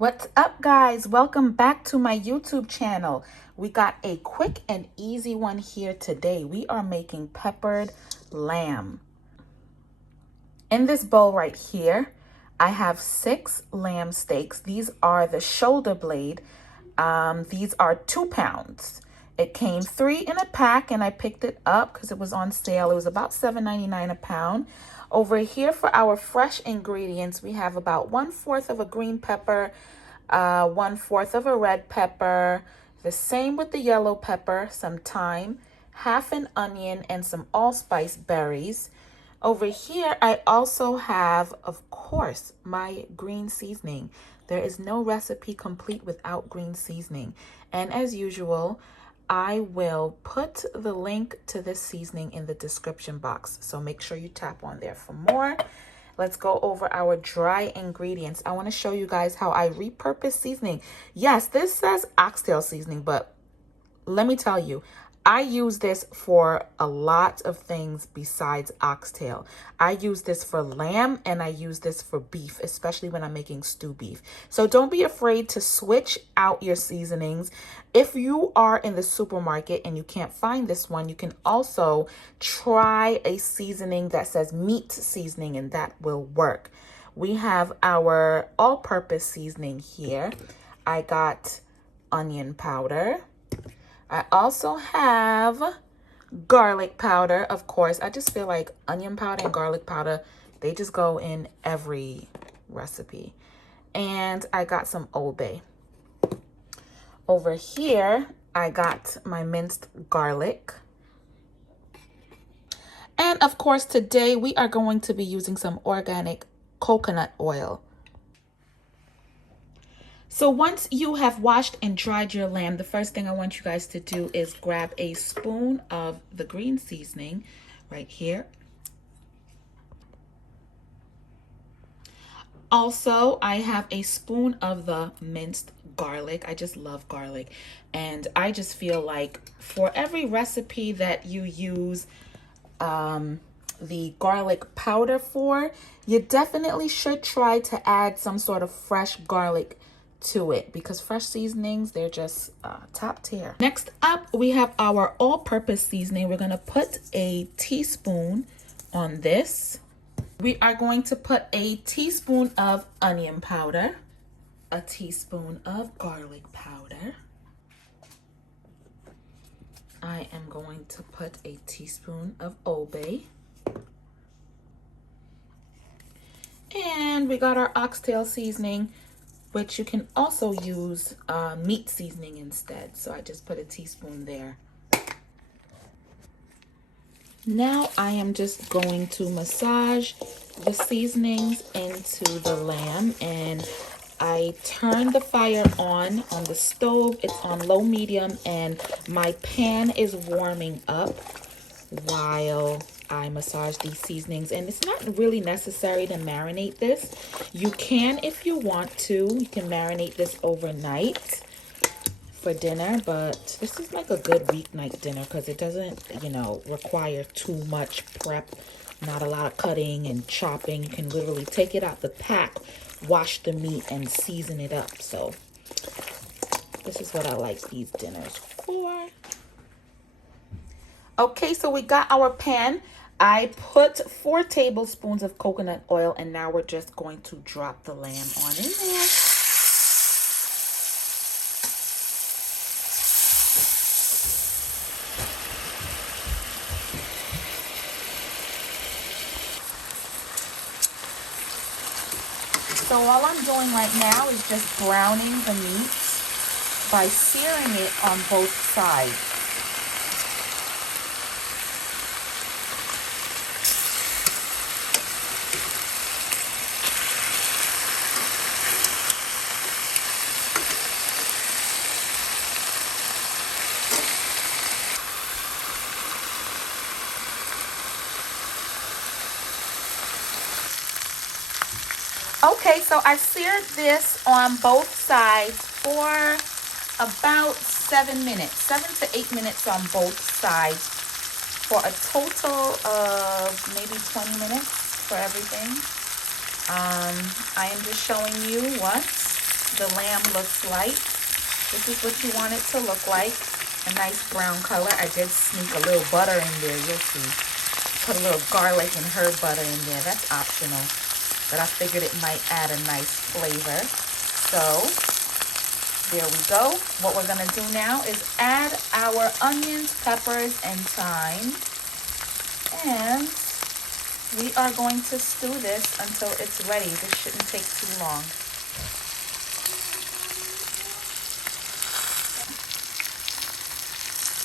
What's up, guys? Welcome back to my YouTube channel. We got a quick and easy one here today. We are making peppered lamb. In this bowl right here, I have 6 lamb steaks. These are the shoulder blade. These are 2 pounds. It came 3 in a pack and I picked it up because it was on sale. It was about $7.99 a pound. Over here for our fresh ingredients, we have about 1/4 of a green pepper, 1/4 of a red pepper, the same with the yellow pepper, some thyme, half an onion, and some allspice berries. Over here, I also have, of course, my green seasoning. There is no recipe complete without green seasoning. And as usual, I will put the link to this seasoning in the description box. So make sure you tap on there for more. Let's go over our dry ingredients. I want to show you guys how I repurpose seasoning. Yes, this says oxtail seasoning, but let me tell you, I use this for a lot of things besides oxtail. I use this for lamb and I use this for beef, especially when I'm making stew beef. So don't be afraid to switch out your seasonings. If you are in the supermarket and you can't find this one, you can also try a seasoning that says meat seasoning and that will work. We have our all-purpose seasoning here. I got onion powder. I also have garlic powder, of course. I just feel like onion powder and garlic powder, they just go in every recipe. And I got some Old Bay. Over here, I got my minced garlic. And of course, today we are going to be using some organic coconut oil. So once you have washed and dried your lamb, the first thing I want you guys to do is grab a spoon of the green seasoning right here. Also, I have a spoon of the minced garlic. I just love garlic. And I just feel like for every recipe that you use the garlic powder for, you definitely should try to add some sort of fresh garlic to it, because fresh seasonings, they're just top tier. Next up, we have our all-purpose seasoning. We're going to put a teaspoon on this. We are going to put a teaspoon of onion powder, a teaspoon of garlic powder. I am going to put a teaspoon of Old Bay. And we got our oxtail seasoning, which you can also use meat seasoning instead. So I just put a teaspoon there. Now I am just going to massage the seasonings into the lamb, and I turn the fire on the stove. It's on low medium and my pan is warming up while I massage these seasonings. And it's not really necessary to marinate this. You can, if you want to, you can marinate this overnight for dinner, but this is like a good weeknight dinner because it doesn't, require too much prep, not a lot of cutting and chopping. You can literally take it out the pack, wash the meat, and season it up. So this is what I like these dinners for. Okay, so we got our pan. I put 4 tablespoons of coconut oil, and now we're just going to drop the lamb on in there. So all I'm doing right now is just browning the meat by searing it on both sides. Okay, so I seared this on both sides for about 7 minutes, 7 to 8 minutes on both sides, for a total of maybe 20 minutes for everything. I am just showing you once the lamb looks like. This is what you want it to look like. A nice brown color. I did sneak a little butter in there, you'll see. Put a little garlic and herb butter in there. That's optional, but I figured it might add a nice flavor. So there we go. What we're gonna do now is add our onions, peppers, and thyme. And we are going to stew this until it's ready. This shouldn't take too long.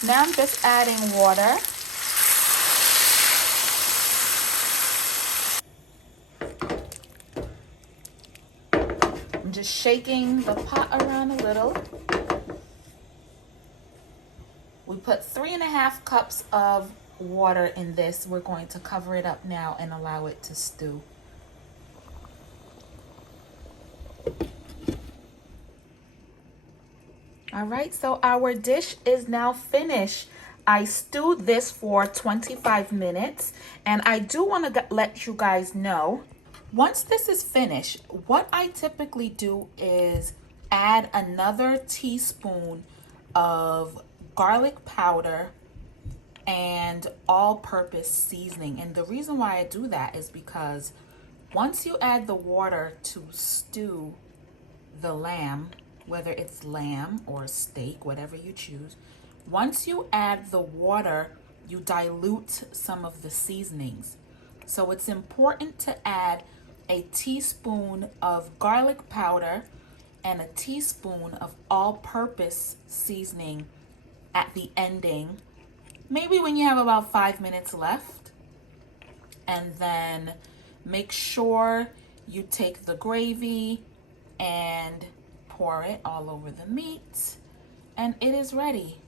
Now I'm just adding water. I'm just shaking the pot around a little. We put 3.5 cups of water in this. We're going to cover it up now and allow it to stew. All right, so our dish is now finished. I stewed this for 25 minutes, and I do want to let you guys know, once this is finished, what I typically do is add another teaspoon of garlic powder and all-purpose seasoning. And the reason why I do that is because once you add the water to stew the lamb, whether it's lamb or steak, whatever you choose, once you add the water, you dilute some of the seasonings. So it's important to add a teaspoon of garlic powder and a teaspoon of all-purpose seasoning at the ending, maybe when you have about 5 minutes left. And then make sure you take the gravy and pour it all over the meat, and it is ready.